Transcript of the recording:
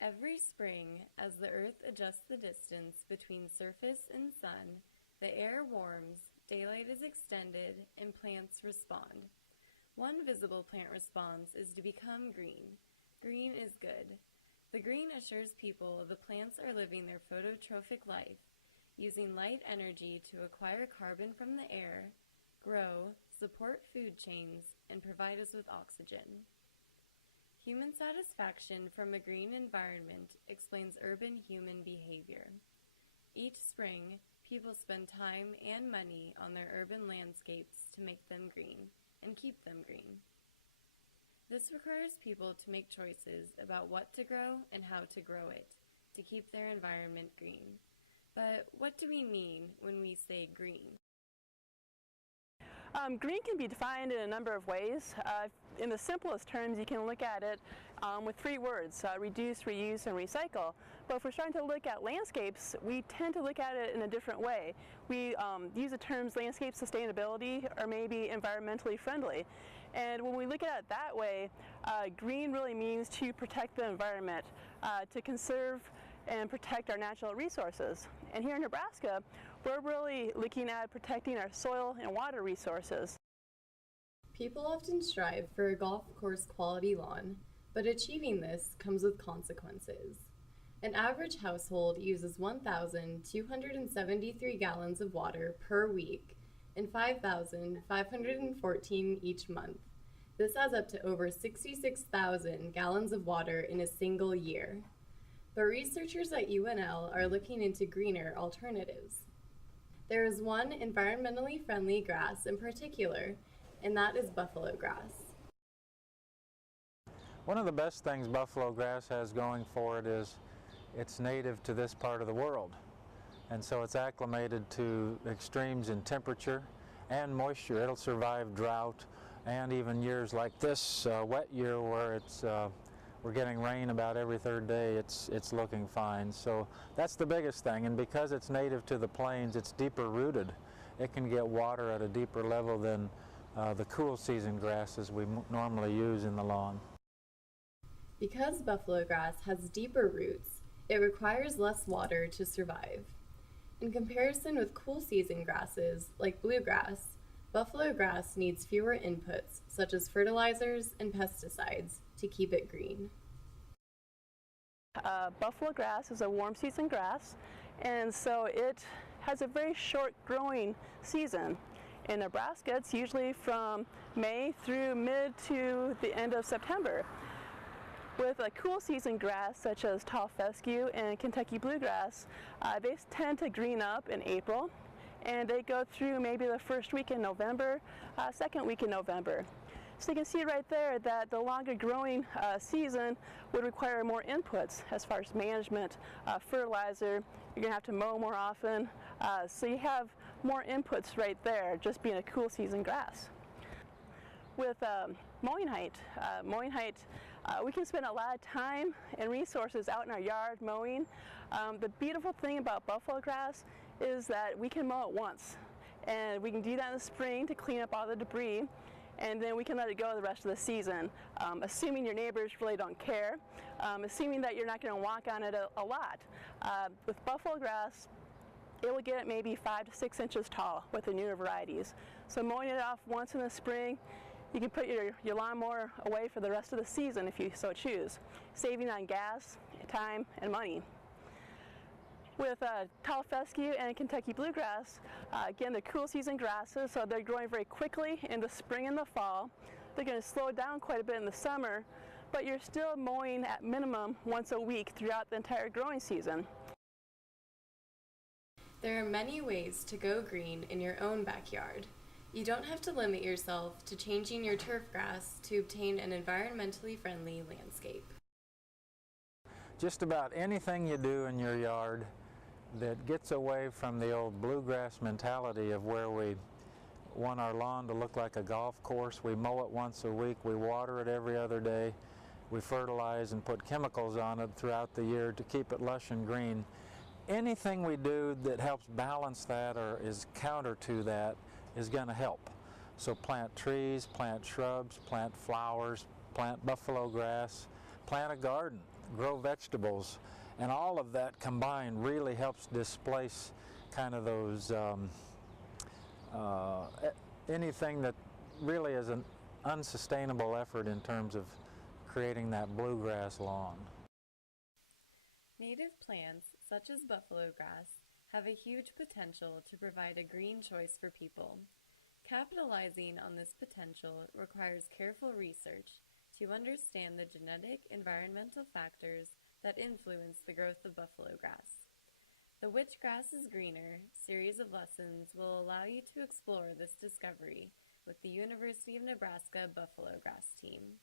Every spring, as the Earth adjusts the distance between surface and sun, the air warms, daylight is extended, and plants respond. One visible plant response is to become green. Green is good. The green assures people the plants are living their phototrophic life, using light energy to acquire carbon from the air, grow, support food chains, and provide us with oxygen. Human satisfaction from a green environment explains urban human behavior. Each spring, people spend time and money on their urban landscapes to make them green and keep them green. This requires people to make choices about what to grow and how to grow it to keep their environment green. But what do we mean when we say green? Green can be defined in a number of ways. In the simplest terms, you can look at it with three words: reduce, reuse, and recycle. But if we're starting to look at landscapes, we tend to look at it in a different way. We use the terms landscape sustainability or maybe environmentally friendly. And when we look at it that way, green really means to protect the environment, to conserve and protect our natural resources. And here in Nebraska, we're really looking at protecting our soil and water resources. People often strive for a golf course quality lawn, but achieving this comes with consequences. An average household uses 1,273 gallons of water per week and 5,514 each month. This adds up to over 66,000 gallons of water in a single year. But researchers at UNL are looking into greener alternatives. There is one environmentally friendly grass in particular, and that is buffalo grass. One of the best things buffalo grass has going for it is it's native to this part of the world. And so it's acclimated to extremes in temperature and moisture. It'll survive drought and even years like this wet year where we're getting rain about every third day. It's looking fine. So that's the biggest thing. And because it's native to the plains, it's deeper rooted. It can get water at a deeper level than the cool season grasses we normally use in the lawn. Because buffalo grass has deeper roots, it requires less water to survive. In comparison with cool season grasses like bluegrass, buffalo grass needs fewer inputs such as fertilizers and pesticides to keep it green. Buffalo grass is a warm season grass, and so it has a very short growing season. In Nebraska, it's usually from May through mid to the end of September. With a cool season grass such as tall fescue and Kentucky bluegrass, they tend to green up in April, and they go through maybe the first week in November, second week in November. So you can see right there that the longer growing season would require more inputs as far as management, fertilizer. You're going to have to mow more often. So you have more inputs right there, just being a cool season grass. With mowing height, we can spend a lot of time and resources out in our yard mowing. The beautiful thing about buffalo grass is that we can mow it once, and we can do that in the spring to clean up all the debris, and then we can let it go the rest of the season, assuming your neighbors really don't care, assuming that you're not going to walk on it a lot. With buffalo grass, it will get maybe 5 to 6 inches tall with the newer varieties. So mowing it off once in the spring, you can put your lawnmower away for the rest of the season if you so choose, saving on gas, time, and money. With tall fescue and Kentucky bluegrass, again, they're cool season grasses, so they're growing very quickly in the spring and the fall. They're going to slow down quite a bit in the summer, but you're still mowing at minimum once a week throughout the entire growing season. There are many ways to go green in your own backyard. You don't have to limit yourself to changing your turf grass to obtain an environmentally friendly landscape. Just about anything you do in your yard that gets away from the old bluegrass mentality of where we want our lawn to look like a golf course. We mow it once a week, we water it every other day, we fertilize and put chemicals on it throughout the year to keep it lush and green. Anything we do that helps balance that or is counter to that is going to help. So plant trees, plant shrubs, plant flowers, plant buffalo grass, plant a garden. grow vegetables, and all of that combined really helps displace kind of those anything that really is an unsustainable effort in terms of creating that bluegrass lawn. Native plants, such as buffalo grass, have a huge potential to provide a green choice for people. Capitalizing on this potential requires careful research to understand the genetic environmental factors that influence the growth of buffalo grass. The Which Grass is Greener series of lessons will allow you to explore this discovery with the University of Nebraska Buffalo Grass team.